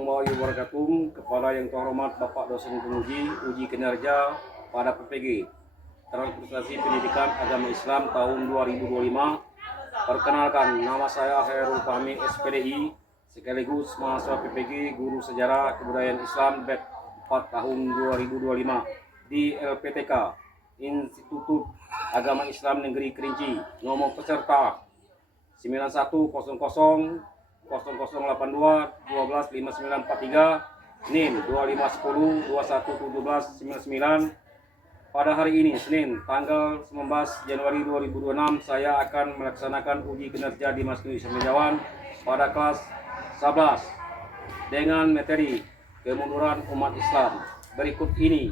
warahmatullahi wabarakatuh. Kepada yang terhormat Bapak dosen penguji uji kinerja pada PPG Transportasi Pendidikan Agama Islam tahun 2025. Perkenalkan, nama saya Khairul Fahmi SPDI, sekaligus mahasiswa PPG Guru Sejarah Kebudayaan Islam BEP 4 tahun 2025 di LPTK Institut Agama Islam Negeri Kerinci. Nomor peserta 9100 0082 12 5943, NIM 2510 2117 99. Pada hari ini, Senin, tanggal 19 Januari 2026, saya akan melaksanakan uji kinerja di Masjid Islam pada kelas 11 dengan materi kemunduran umat Islam. Berikut ini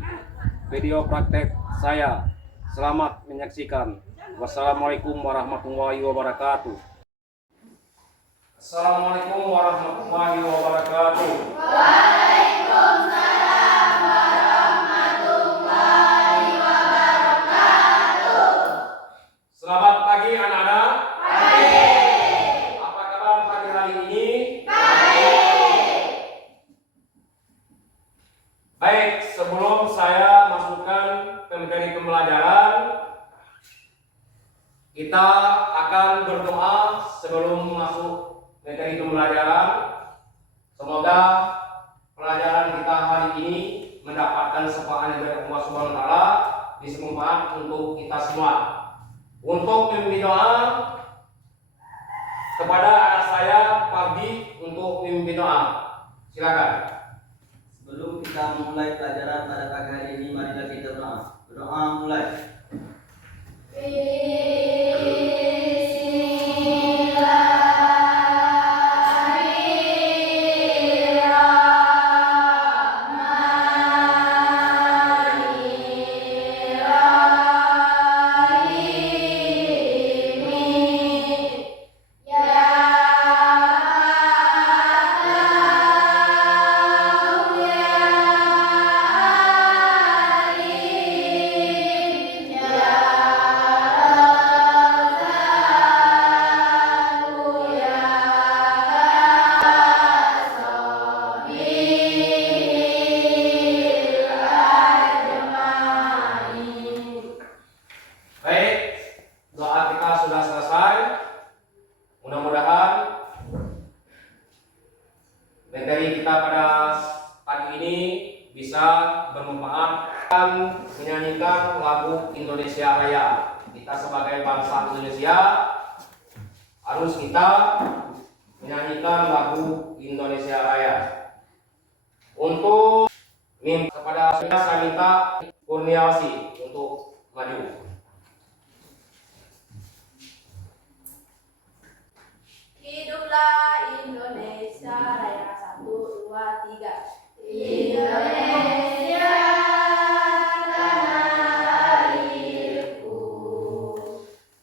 video praktek saya. Selamat menyaksikan. Wassalamualaikum warahmatullahi wabarakatuh. Assalamualaikum warahmatullahi wabarakatuh. Waalaikumsalam warahmatullahi wabarakatuh. Selamat pagi anak-anak. Pagi. Apa kabar pagi hari ini? Baik. Baik, sebelum saya masukkan materi pembelajaran, kita akan berdoa sebelum masuk materi pembelajaran. Semoga pelajaran kita hari ini mendapatkan syafaat dari Allah Subhanahu wa taala, bisa bermanfaat untuk kita semua. Untuk memimpin doa kepada anak saya Fardi untuk memimpin doa. Silakan. Sebelum kita memulai pelajaran pada pagi hari ini, marilah kita berdoa. Berdoa mulai. Materi kita pada pagi ini bisa bermanfaat dan menyanyikan lagu Indonesia Raya. Kita sebagai bangsa Indonesia harus kita menyanyikan lagu Indonesia Raya. Untuk kepada saya minta Kurniawati untuk maju. Hiduplah Indonesia Raya. 1, 2, 3. Indonesia tanah airku,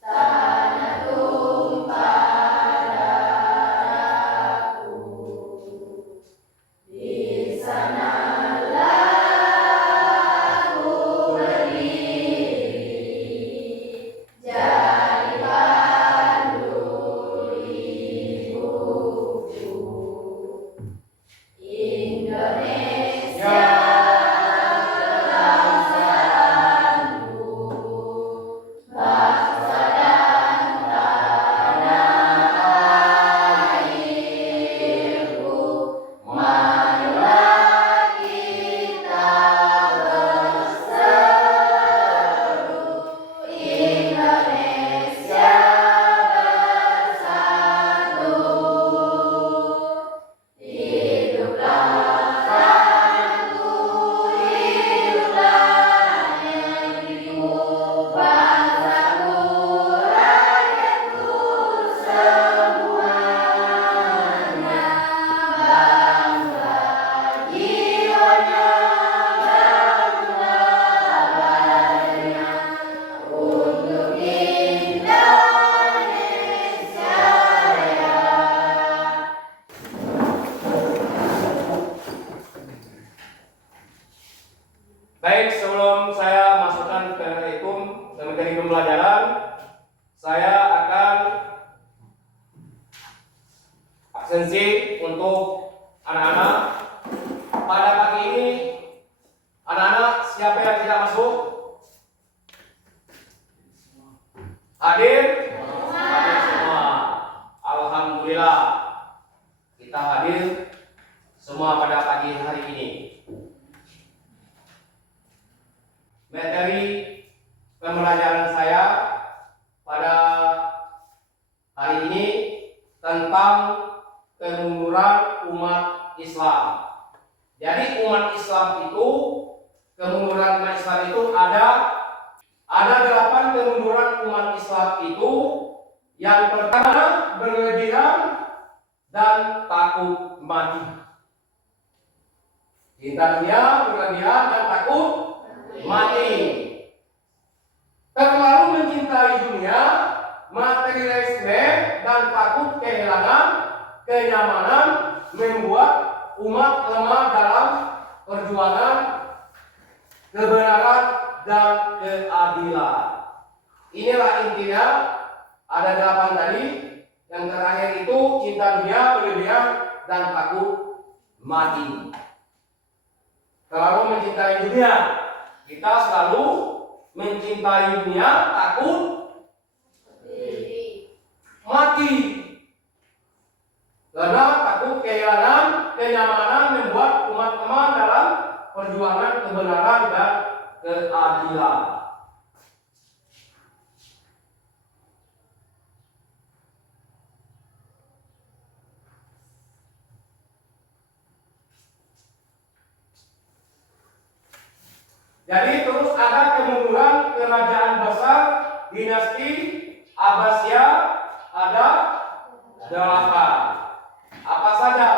tanah tumpah darahku. Di sanalah aku berdiri, jadi pandu ibuku. Indonesia bangsaku, bangsa dan tanah airku. Marilah kita berseru, Indonesia bersatu. Hiduplah negeriku, bangsaku, rakyatku semuanya. Bangga jiwanya, bangga badannya untuk Indonesia Raya. Baik, sebelum saya masukkan ke materi pembelajaran, saya akan absensi untuk anak-anak semua pada pagi hari ini. Materi pembelajaran saya pada hari ini tentang kemunduran umat Islam. Jadi umat Islam itu, kemunduran umat Islam itu ada 8 kemunduran umat Islam itu. Yang pertama, berlebihan dan takut mati. Cinta dunia, berlebihan dan takut mati. Terlalu mencintai dunia, materialisme dan takut kehilangan kenyamanan membuat umat lemah dalam perjuangan kebenaran dan keadilan. Inilah intinya, ada 8 tadi. Yang terakhir itu cinta dunia, berlebihan dan takut mati. Terlalu mencintai dunia, kita selalu mencintai dunia, takut mati. Karena takut kehilangan kenyamanan membuat umat lemah dalam perjuangan kebenaran dan keadilan. Jadi terus ada kemunduran kerajaan besar dinasti Abbasiyah, ada 8. Apa saja?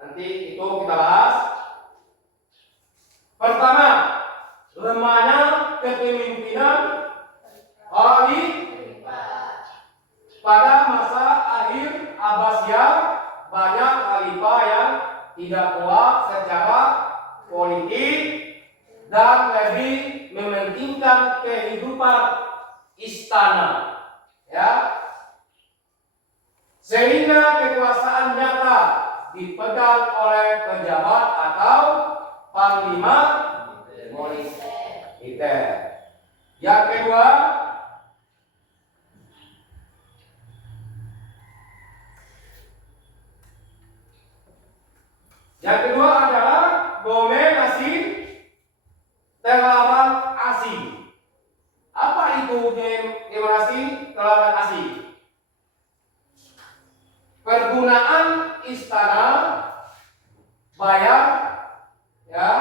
Nanti itu kita bahas. Pertama, lemahnya kepemimpinan khalifah. Pada masa akhir Abbasiyah, banyak khalifah yang tidak kuat secara politik dan lebih mementingkan kehidupan istana, ya, sehingga kekuasaan nyata dipegang oleh pejabat atau panglima militer. Yang kedua, adalah dominasi terlarang asing. Apa itu dominasi terlarang asing? Pergunaan istana bayar, ya,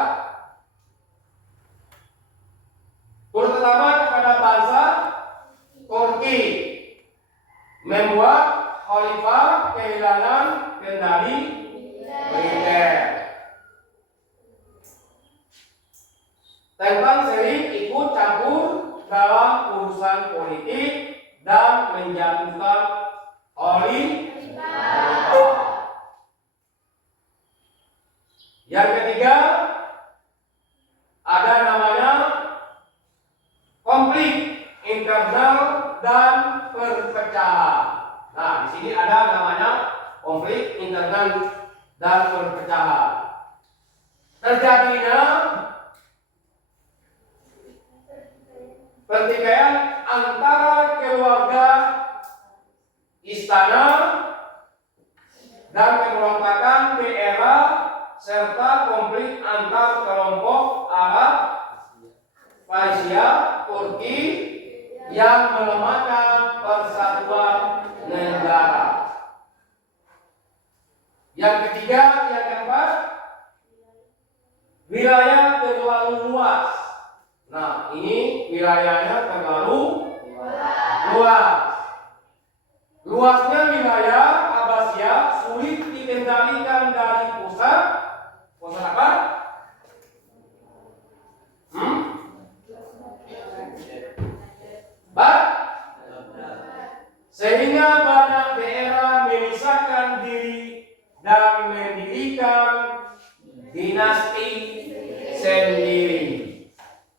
terutama kepada bangsa Turki, membuat khalifah kehilangan kendali militer. Tentang sering ikut campur dalam urusan politik dan menjatuhkan khalifah. Yang ketiga, ada namanya konflik internal dan perpecahan. Nah, di sini ada namanya konflik internal dan perpecahan. Terjadinya pertikaian antara keluarga istana dan pemberontakan daerah serta konflik antar kelompok Arab, Persia, Turki yang melemahkan persatuan negara. Yang ketiga, yang keempat, wilayah terlalu luas. Nah, ini wilayahnya terlalu luas. Luasnya wilayah Abbasiyah sulit dikendalikan dari pusat. Pusat apa? Sehingga banyak daerah memisahkan diri dan mendirikan dinasti sendiri.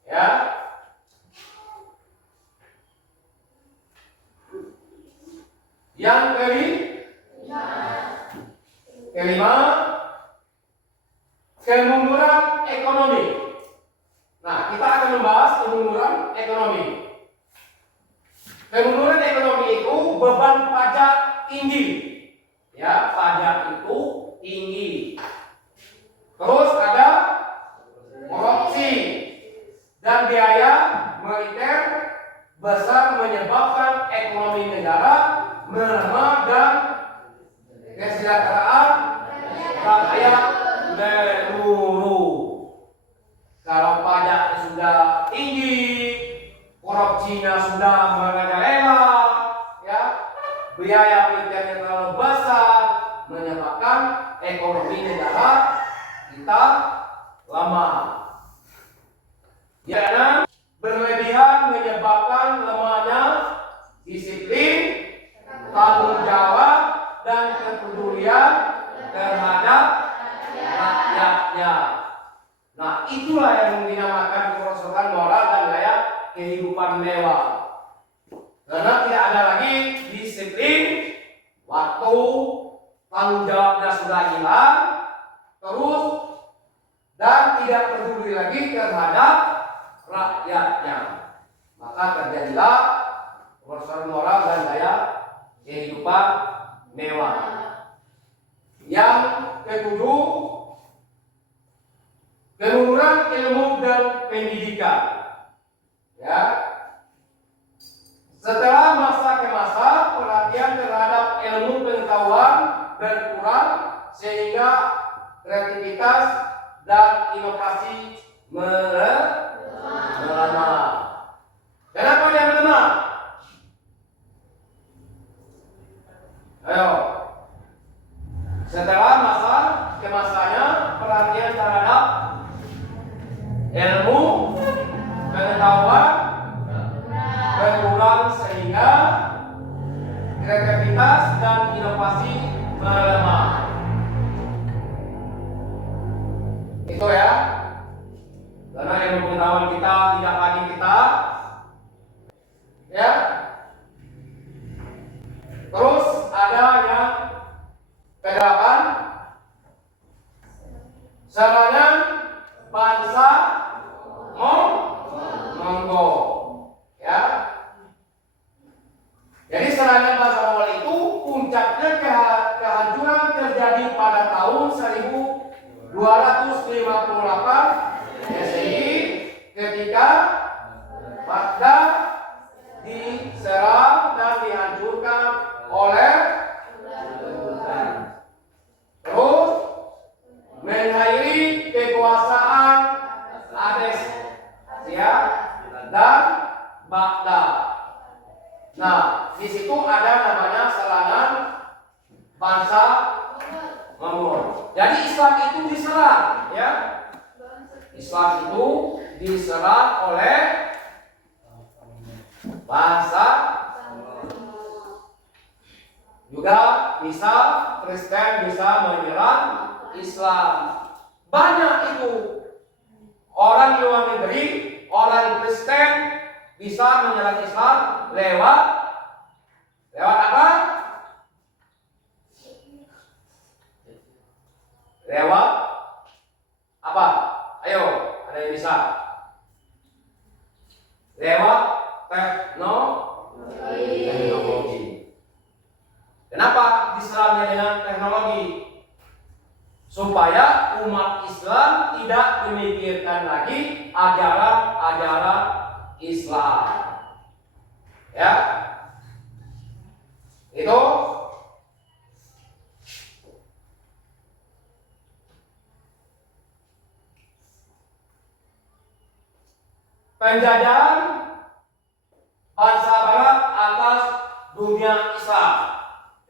Ya. Yang kelima, kemunduran ekonomi. Nah, kita akan membahas kemunduran ekonomi. Kemunduran ekonomi itu beban pajak tinggi. Ya, pajak itu tinggi. Terus ada korupsi dan biaya militer besar menyebabkan ekonomi negara melemah dan kesejahteraan rakyat menurun. Kalau pajak sudah tinggi, korupsinya sudah merajalela, ya, biaya militernya terlalu besar menyebabkan ekonomi negara kita lemah. Karena berlebihan menyebabkan lemahnya disiplin, tanggung jawab, dan kepedulian terhadap rakyatnya. Nah, itulah yang dinamakan kerusakan moral dan gaya kehidupan mewah. Karena tidak ada lagi disiplin, waktu, tanggung jawabnya sudah hilang, terus dan tidak peduli lagi terhadap rakyatnya. Maka terjadilah kerusakan moral dan gaya kehidupan mewah. Yang ketujuh, keluhuran ilmu dan pendidikan. Ya. Setelah masa ke masa, perhatian terhadap ilmu pengetahuan berkurang sehingga kreativitas dan inovasi melemah. Kenapa dia melemah? Ayo. Setelah masa ke masanya, perhatian terhadap ilmu pengetahuan berkurang sehingga kreativitas dan inovasi melemah. Itu ya. Karena ilmu pengetahuan kita tidak lagi kita, ya. Terus ada yang kedelapan, serangan bangsa Mongol, ya. Jadi serangan bangsa Mongol itu puncaknya kehancuran terjadi pada tahun 1258 Masehi ketika Baghdad diserang dan dihancurkan oleh terus mengakhiri kekuasaan Abbasiyah dan Baghdad. Nah, di situ ada namanya serangan bangsa Mongol. Jadi Islam itu diserang, ya. Islam itu diserang oleh bangsa, juga bisa Kristen bisa menyerang Islam. Banyak itu orang luar negeri, orang Kristen bisa menyerang Islam lewat apa? Lewat apa? Ayo, ada yang bisa? Lewat teknologi. Kenapa diserangnya dengan teknologi? Supaya umat Islam tidak memikirkan lagi ajaran-ajaran Islam. Ya. Itu penjajahan bangsa barat atas dunia Islam,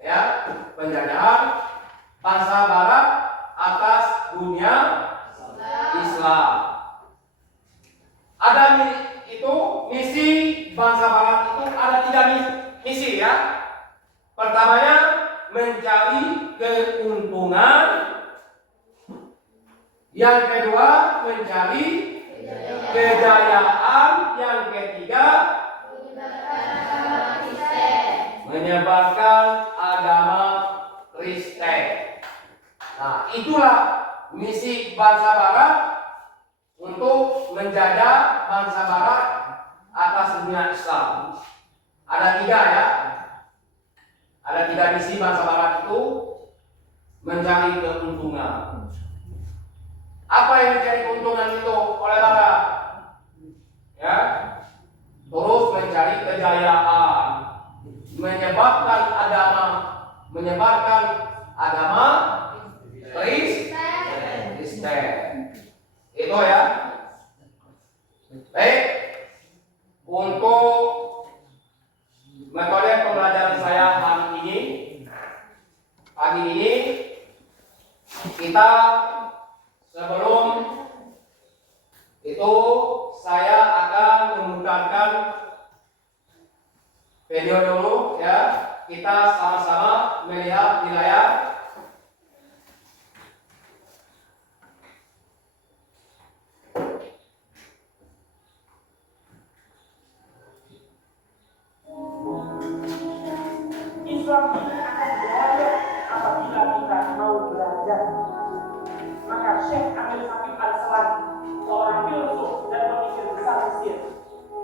ya, penjajahan bangsa barat atas dunia Islam. Ada itu misi bangsa barat itu ada 3 misi, ya. Pertamanya mencari keuntungan, yang kedua mencari kejayaan, yang ketiga menyebarkan agama Kristen. Nah, itulah misi bangsa barat untuk menjajah bangsa barat atas dunia Islam. Ada 3, ya. Ada 3 misi bangsa barat itu mencari keuntungan. desain. Itu ya. Baik. Untuk metode pembelajaran saya hari ini, pagi ini, kita sebelum itu saya akan memutarkan video dulu ya. Kita sama-sama melihat di layar. Islam ini akan berada apabila kita mau belajar. Maka Syekh Amir Saqib Al-Salani, seorang filsuf dan pemikir besar Mesir,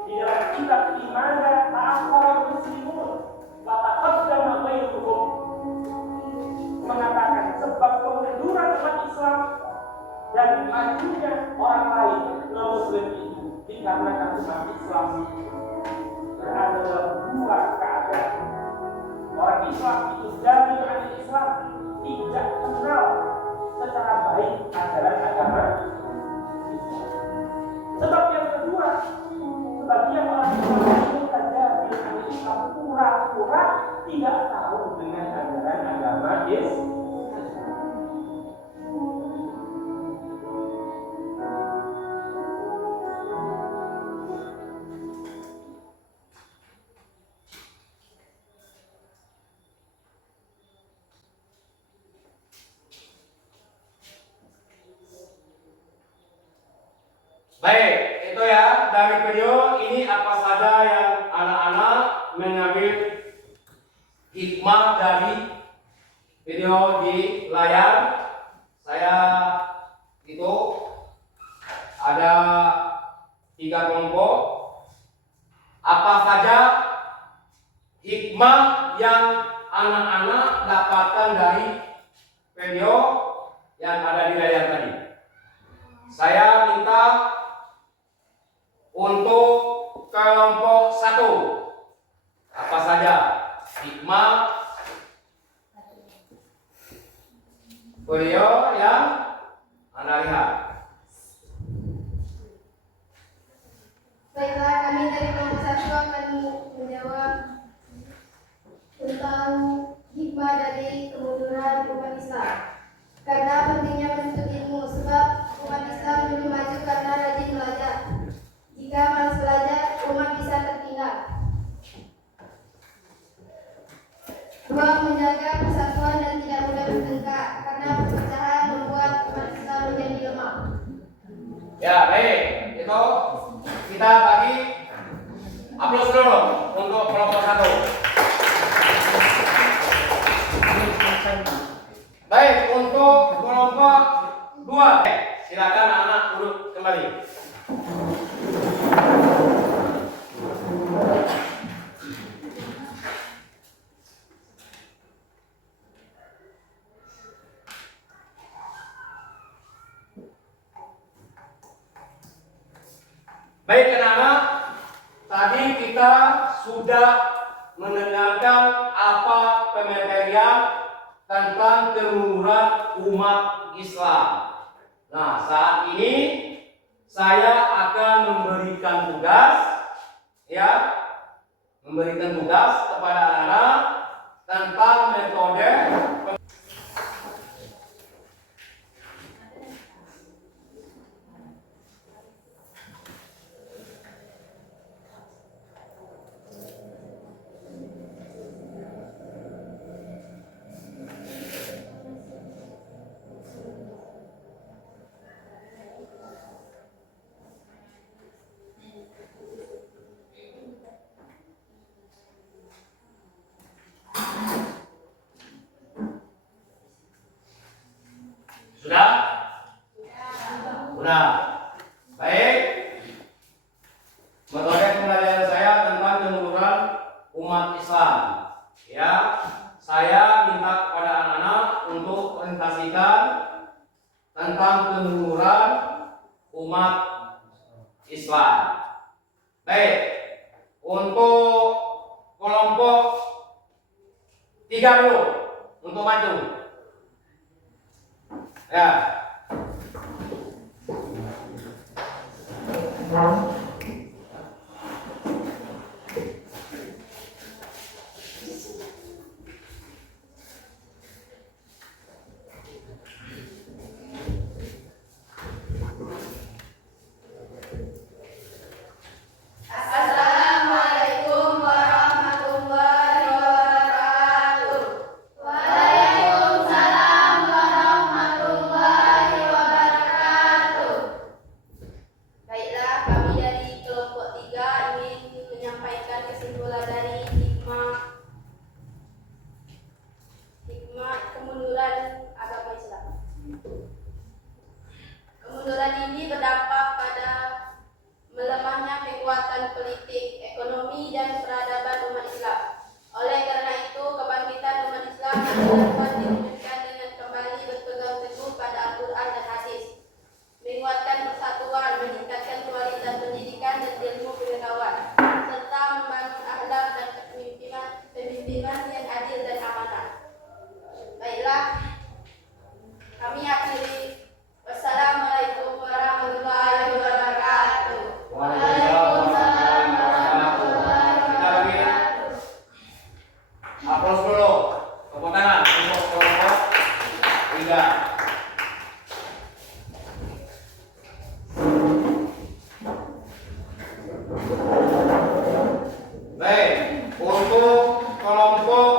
di dalam kitab Limadha Ta'akhkhara Muslimun wa Taqaddama Ghairuhum mengatakan sebab kemunduran umat Islam dan majunya orang lain non-Muslim itu dikarenakan umat Islam berada dalam dua keadaan. Orang Islam itu dari ahli Islam tidak kenal secara baik ajaran agama Islam. Sebab yang kedua, sebagian orang Islam itu saja dari ahli Islam pura-pura tidak tahu dengan ajaran agama Islam. Baik, itu ya dari video ini apa saja yang anak-anak mengambil hikmah dari video di layar. Saya itu ada 3 kelompok. Apa saja hikmah yang anak-anak dapatkan dari video yang ada di layar tadi? Saya minta untuk kelompok 1, apa saja hikmah video yang Anda lihat? Baiklah, kami dari kelompok 1 akan menjawab tentang hikmah dari kemunduran umat Islam. Karena pentingnya menuntut ilmu, sebab umat Islam lebih maju karena rajin belajar. Jika malas belajar, umat bisa tertinggal. 2. Menjaga persatuan dan tidak mudah bertengkar, karena perpecahan membuat umat Islam menjadi lemah. Ya, baik. Itu kita bagi aplaus dulu untuk kelompok 1. Baik, untuk kelompok 2. Silakan anak duduk kembali. Baik anak-anak, tadi kita sudah mendengarkan apa pematerian tentang kemunduran umat Islam. Nah, saat ini saya akan memberikan tugas kepada anak-anak tentang metode sudah? Sudah. Baik. Metode pembelajaran saya tentang kemunduran umat Islam. Ya, saya minta kepada anak-anak untuk presentasikan tentang kemunduran umat Islam. Baik. Untuk kelompok 3 dulu untuk maju. Ya. Kemunduran ini berdampak pada melemahnya kekuatan politik, ekonomi, dan peradaban umat Islam. Oleh karena itu, kebangkitan umat Islam dapat diwujudkan dengan kembali berpegang teguh pada Al-Quran dan Hadis, menguatkan persatuan, meningkatkan kualitas pendidikan dan ilmu pengetahuan, serta membangun akhlak dan pemimpinan yang adil dan amanah. Baiklah, kami akhiri. Wassalamualaikum warahmatullahi wabarakatuh. Waalaikumsalam warahmatullahi wabarakatuh. Aplaus dulu. Tepuk tangan untuk kelompok 3. Baik, untuk kelompok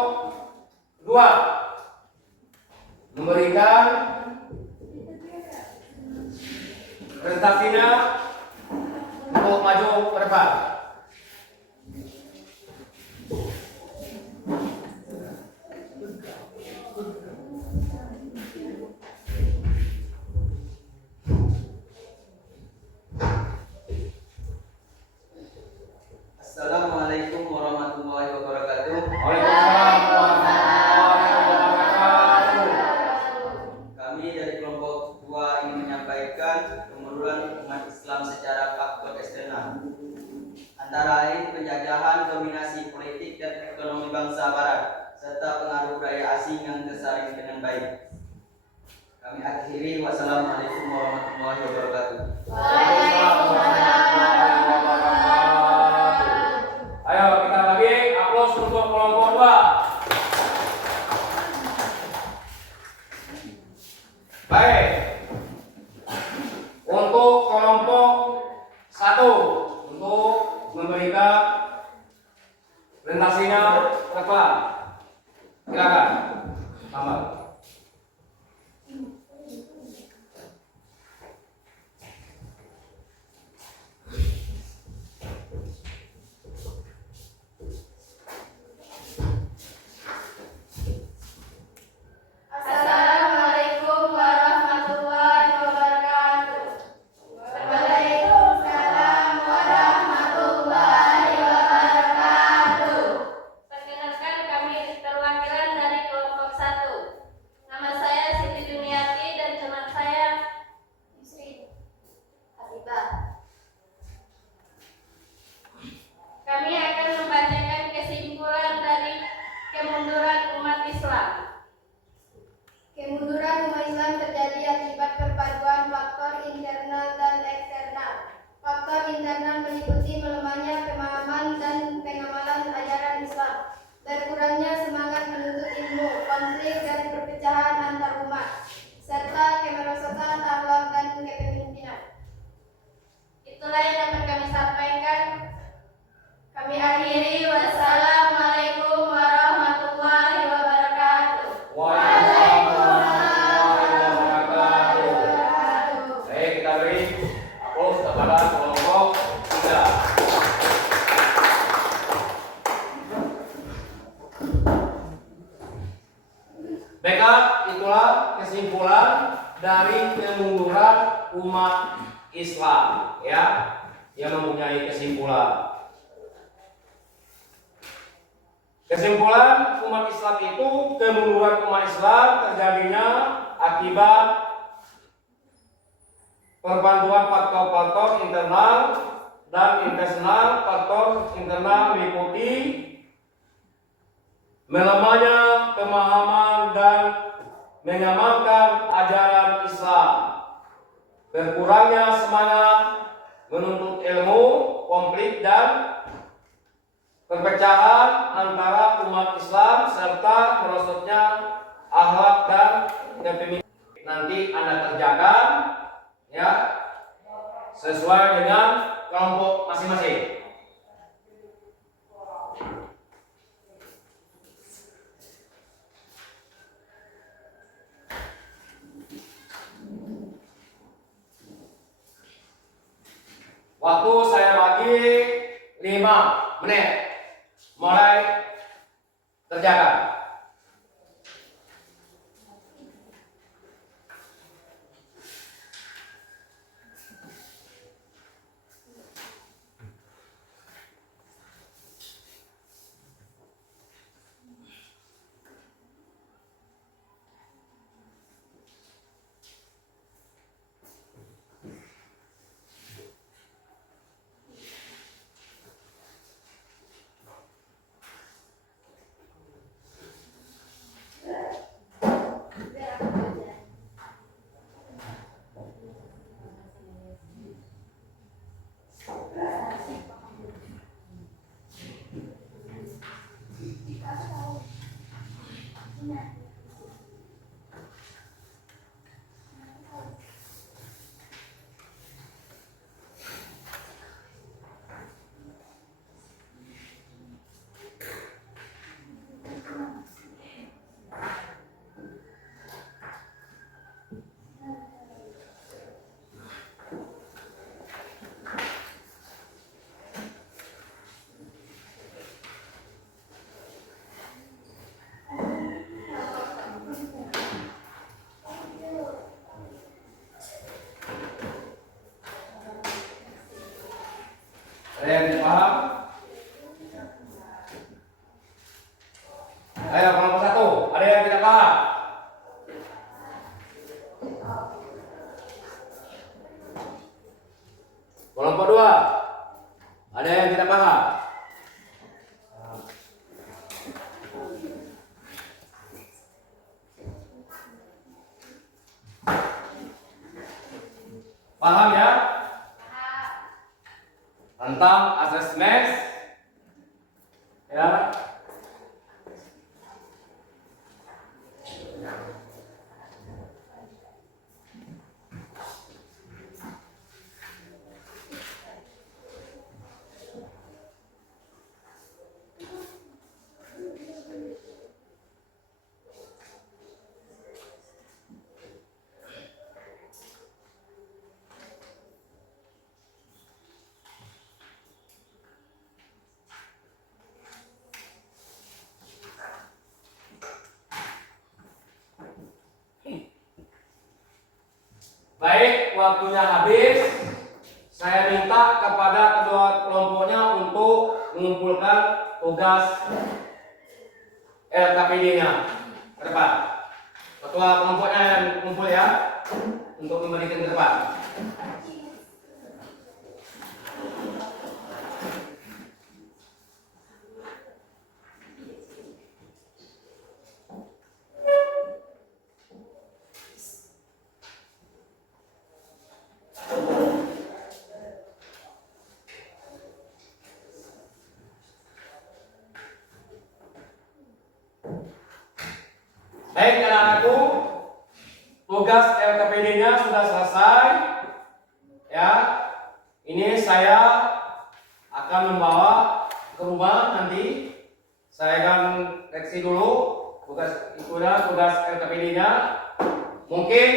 2 memberikan presentasinya untuk maju ke depan. Assalamualaikum warahmatullahi wabarakatuh. Waalaikumsalam warahmatullahi wabarakatuh. Kami dari kelompok 2 ingin menyampaikan kemunduran umat Islam secara faktor eksternal, antara lain penjajahan, dominasi politik dan ekonomi bangsa Barat, serta pengaruh budaya asing yang tersaring dengan baik. Kami akhiri. Wassalamualaikum warahmatullahi wabarakatuh. Ayo kita bagi aplaus untuk kelompok 2. Baik. Untuk kelompok 1 untuk memberikan presentasinya ke depan. Silakan. Selamat. Assalamualaikum warahmatullahi wabarakatuh. Waalaikumsalam warahmatullahi wabarakatuh. Perkenalkan, kami perwakilan dari kelompok 1. Nama saya Siti Duniati dan teman saya Yusri Habibah. Kami akan membacakan kesimpulan dari kemunduran umat Islam. Kemunduran umat Islam terjadi akibat perpaduan faktor internal dan eksternal. Faktor internal meliputi melemahnya pemahaman dan pengamalan ajaran Islam, berkurangnya semangat menuntut ilmu, konflik dan perpecahan antar umat, serta kemerosotan akhlak dan kepemimpinan. Itulah yang dapat kami sampaikan. Kami akhiri. Wassalamualaikum warahmatullahi wabarakatuh. Baik, kita beri aplaus kepada kelompok 3. Baiklah, itulah kesimpulan dari kemunduran umat Islam, ya, yang mempunyai kesimpulan. Kesimpulan umat Islam itu, kemunduran umat Islam terjadinya akibat perpaduan faktor-faktor internal dan eksternal. Faktor internal meliputi melemahnya pemahaman dan mengamalkan ajaran Islam, berkurangnya semangat menuntut ilmu, konflik dan perpecahan antara umat Islam, serta merosotnya akhlak dan kepemimpinan. Nanti Anda kerjakan, ya, sesuai dengan kelompok masing-masing. Waktu saya bagi 5 menit. Mulai kerjakan. Ada yang tidak paham? Ayo kelompok 1, ada yang tidak paham? Kelompok 2, ada yang tidak paham? Paham ya? Tentang asas max ya. Baik, waktunya habis. Saya minta kepada kedua kelompoknya untuk mengumpulkan tugas LKPD-nya ke depan. Ketua kelompoknya yang kumpul ya, untuk memberikan ke depan. Baik anak-anakku, tugas LKPD-nya sudah selesai. Ya, ini saya akan membawa ke rumah nanti. Saya akan koreksi dulu tugas LKPD-nya. Mungkin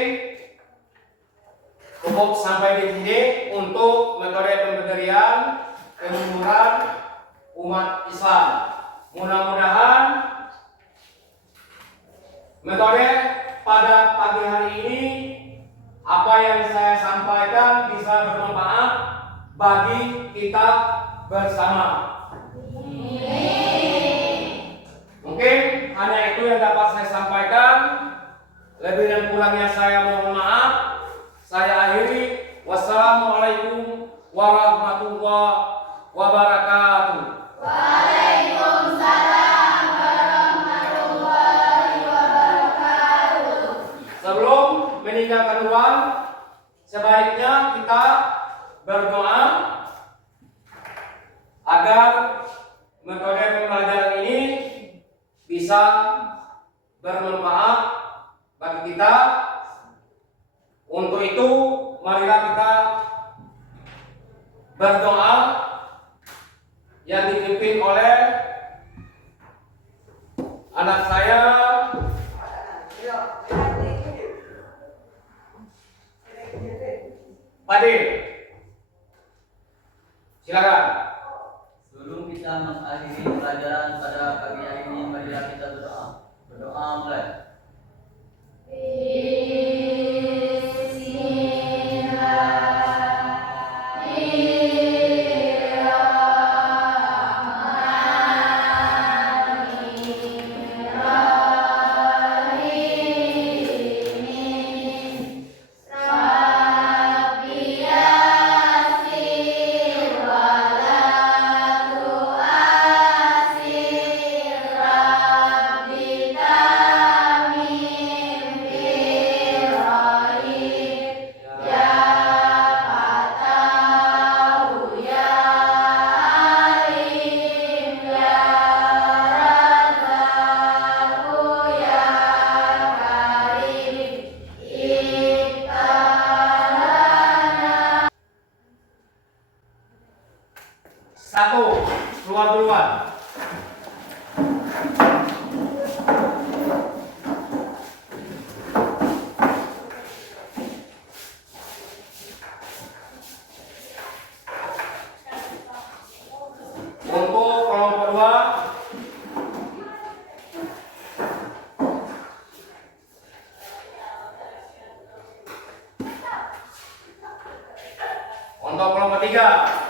cukup sampai di sini untuk metode pemberdayaan kemunduran umat Islam. Mudah-mudahan metode pada pagi hari ini apa yang saya sampaikan bisa bermanfaat bagi kita bersama. Mungkin hanya itu yang dapat saya sampaikan. Lebih dan kurangnya saya mohon maaf. Saya akhiri. Wassalamualaikum warahmatullahi wabarakatuh. Waalaikumsalam warahmatullahi wabarakatuh. Sebelum meninggalkan ruang, sebaiknya kita berdoa agar metode pembelajaran ini bisa bermanfaat bagi kita. Untuk itu, marilah kita berdoa yang dipimpin oleh anak saya Fadil. Silakan. Sebelum kita mengakhiri pelajaran pada pagi hari ini, marilah kita berdoa. Berdoa mulai. Satu, keluar duluan. Untuk kelompok 2, untuk kelompok 3.